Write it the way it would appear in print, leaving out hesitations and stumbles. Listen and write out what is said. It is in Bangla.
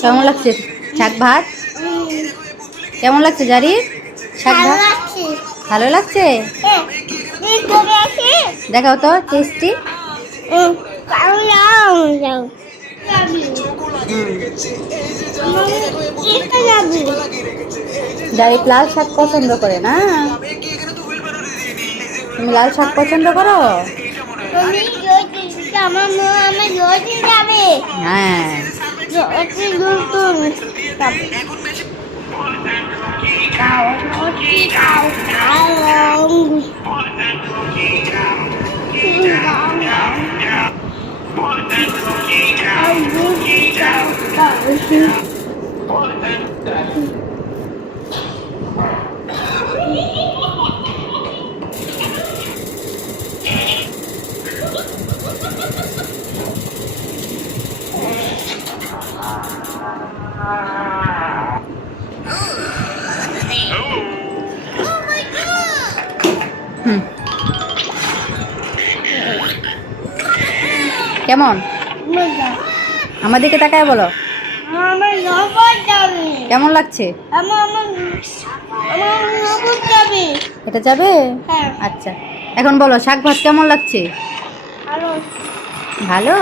কেমন লাগছে শাক ভাত? কেমন লাগছে জারি? শাক ভাত ভালো লাগছে? দেখাও তো টেস্টি। জারি লাল শাক পছন্দ করে না? তুমি লাল শাক পছন্দ করো? হ্যাঁ কেমন? আমার দিকে তাকায় বলো কেমন লাগছে? এটা যাবে? আচ্ছা এখন বলো শাক ভাত কেমন লাগছে? ভালো।